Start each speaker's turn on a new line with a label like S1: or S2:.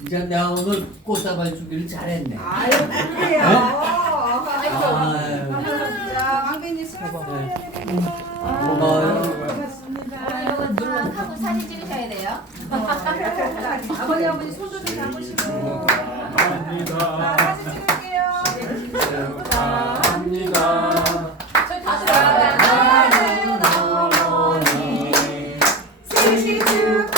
S1: 이제 나 오늘 꽃다발 준비를 잘했네.
S2: 아유, 그래요. 으... 음, <아유, 웃음> 네? 감사합니다. 감사합니니다감사합니니다
S3: 감사합니다.
S4: 감사사합니다 감사합니다. 감사합니다. 감사합니다. 감사
S2: 감사합니다. 사합니다감사 감사합니다. 감사다
S5: 감사합니다. 감사합니다. 감사